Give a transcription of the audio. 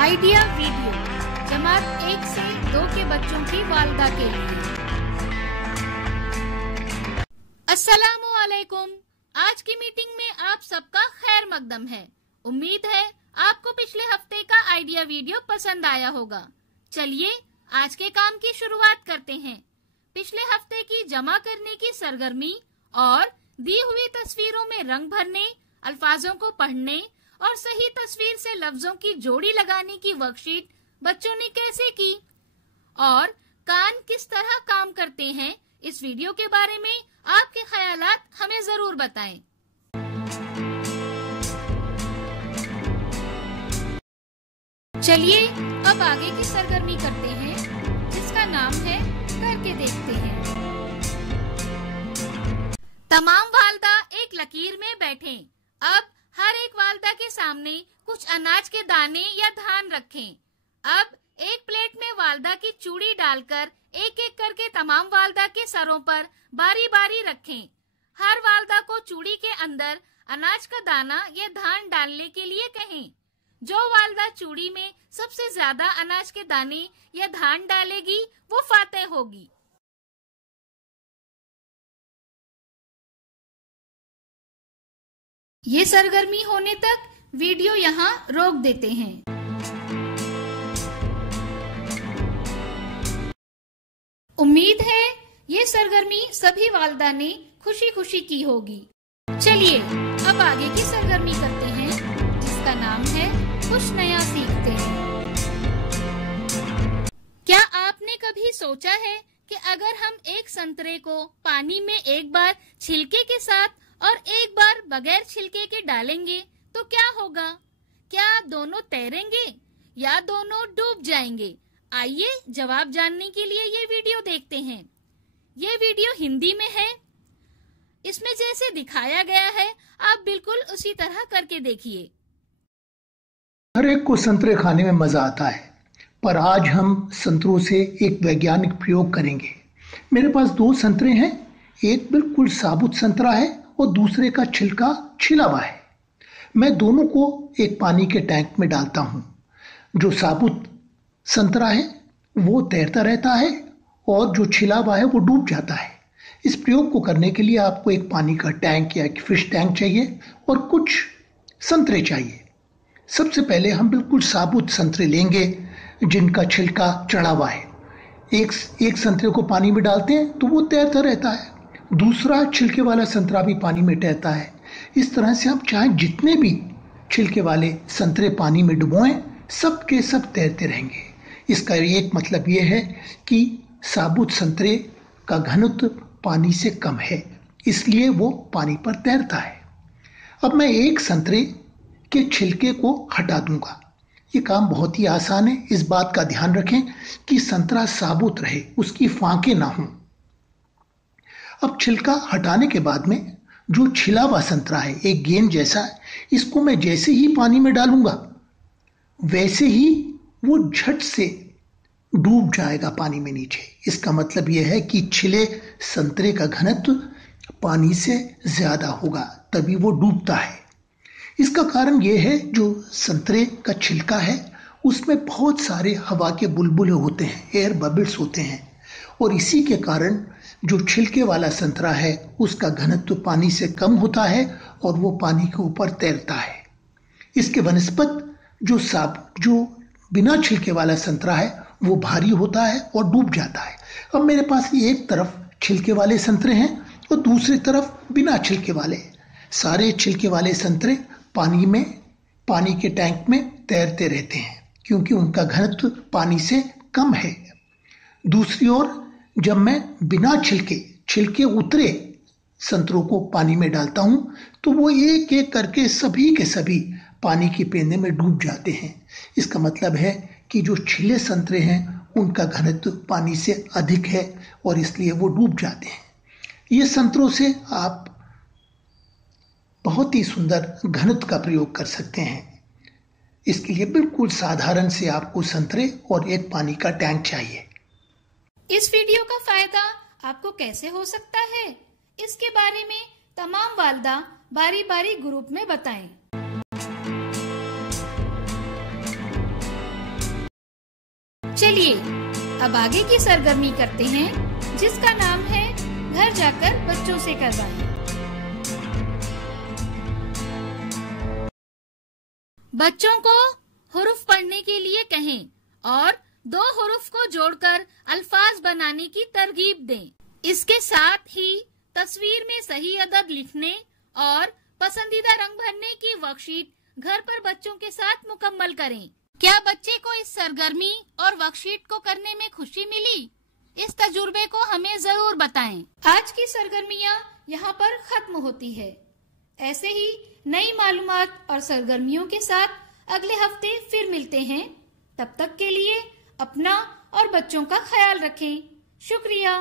Idea video जमात 1 से 2 के बच्चों की वालिदा के लिए। अस्सलामु अलैकुम। आज की मीटिंग में आप सबका खैर मकदम है। उम्मीद है आपको पिछले हफ्ते का आइडिया वीडियो पसंद आया होगा। चलिए आज के काम की शुरुआत करते हैं। पिछले हफ्ते की जमा करने की सरगर्मी और दी हुई तस्वीरों में रंग भरने, अल्फाजों को पढ़ने और सही तस्वीर से लफ्जों की जोड़ी लगाने की वर्कशीट बच्चों ने कैसे की और कान किस तरह काम करते हैं, इस वीडियो के बारे में आपके ख्यालात हमें जरूर बताएं। चलिए अब आगे की सरगर्मी करते हैं, जिसका नाम है करके देखते हैं। तमाम वालिदा एक लकीर में बैठें। अब हर एक वालिदा के सामने कुछ अनाज के दाने या धान रखें। अब एक प्लेट में वालिदा की चूड़ी डालकर एक एक करके तमाम वालिदा के सरों पर बारी बारी रखें। हर वालिदा को चूड़ी के अंदर अनाज का दाना या धान डालने के लिए कहें। जो वालिदा चूड़ी में सबसे ज्यादा अनाज के दाने या धान डालेगी वो फातेह होगी। ये सरगर्मी होने तक वीडियो यहाँ रोक देते हैं। उम्मीद है ये सरगर्मी सभी वालिदा ने खुशी खुशी की होगी। चलिए अब आगे की सरगर्मी करते हैं, जिसका नाम है कुछ नया सीखते हैं। क्या आपने कभी सोचा है कि अगर हम एक संतरे को पानी में एक बार छिलके के साथ और एक बार बगैर छिलके के डालेंगे तो क्या होगा? क्या दोनों तैरेंगे या दोनों डूब जाएंगे? आइए जवाब जानने के लिए ये वीडियो देखते हैं। ये वीडियो हिंदी में है। इसमें जैसे दिखाया गया है आप बिल्कुल उसी तरह करके देखिए। हर एक को संतरे खाने में मजा आता है, पर आज हम संतरों से एक वैज्ञानिक प्रयोग करेंगे। मेरे पास 2 संतरे हैं, एक बिल्कुल साबुत संतरा है और दूसरे का छिलका छिला हुआ है। मैं दोनों को एक पानी के टैंक में डालता हूँ। जो साबुत संतरा है वो तैरता रहता है और जो छिला हुआ है वो डूब जाता है। इस प्रयोग को करने के लिए आपको एक पानी का टैंक या एक फिश टैंक चाहिए और कुछ संतरे चाहिए। सबसे पहले हम बिल्कुल साबुत संतरे लेंगे जिनका छिलका चढ़ा हुआ है। एक संतरे को पानी में डालते हैं तो वो तैरता रहता है, दूसरा छिलके वाला संतरा भी पानी में तैरता है। इस तरह से हम चाहे जितने भी छिलके वाले संतरे पानी में डुबोएं, सब के सब तैरते रहेंगे। इसका एक मतलब यह है कि साबुत संतरे का घनत्व पानी से कम है, इसलिए वो पानी पर तैरता है। अब मैं एक संतरे के छिलके को हटा दूंगा। ये काम बहुत ही आसान है। इस बात का ध्यान रखें कि संतरा साबुत रहे, उसकी फांके ना हों। अब छिलका हटाने के बाद में जो छिला हुआ संतरा है, एक गेंद जैसा है, इसको मैं जैसे ही पानी में डालूंगा वैसे ही वो झट से डूब जाएगा पानी में नीचे। इसका मतलब यह है कि छिले संतरे का घनत्व पानी से ज्यादा होगा, तभी वो डूबता है। इसका कारण यह है जो संतरे का छिलका है उसमें बहुत सारे हवा के बुलबुले होते हैं, एयर बबल्स होते हैं, और इसी के कारण जो छिलके वाला संतरा है उसका घनत्व पानी से कम होता है और वो पानी के ऊपर तैरता है। इसके वनस्पत जो बिना छिलके वाला संतरा है वो भारी होता है और डूब जाता है। अब मेरे पास एक तरफ छिलके वाले संतरे हैं और दूसरी तरफ बिना छिलके वाले। सारे छिलके वाले संतरे पानी के टैंक में तैरते रहते हैं क्योंकि उनका घनत्व पानी से कम है। दूसरी ओर जब मैं बिना छिलके उतरे संतरों को पानी में डालता हूं तो वो एक एक करके सभी के सभी पानी की पेंदे में डूब जाते हैं। इसका मतलब है कि जो छिले संतरे हैं उनका घनत्व पानी से अधिक है और इसलिए वो डूब जाते हैं। ये संतरों से आप बहुत ही सुंदर घनत्व का प्रयोग कर सकते हैं। इसके लिए बिल्कुल साधारण से आपको संतरे और एक पानी का टैंक चाहिए। इस वीडियो का फायदा आपको कैसे हो सकता है, इसके बारे में तमाम वालिदा बारी बारी ग्रुप में बताएं। चलिए अब आगे की सरगर्मी करते हैं, जिसका नाम है घर जाकर बच्चों से करवाएं। बच्चों को हुरूफ पढ़ने के लिए कहें और 2 हुरूफ को जोड़कर अल्फाज बनाने की तरगीब दें। इसके साथ ही तस्वीर में सही अदद लिखने और पसंदीदा रंग भरने की वर्कशीट घर पर बच्चों के साथ मुकम्मल करें। क्या बच्चे को इस सरगर्मी और वर्कशीट को करने में खुशी मिली? इस तजुर्बे को हमें जरूर बताएं। आज की सरगर्मियां यहाँ पर खत्म होती है। ऐसे ही नई मालूमात और सरगर्मियों के साथ अगले हफ्ते फिर मिलते हैं। तब तक के लिए अपना और बच्चों का ख्याल रखें। शुक्रिया।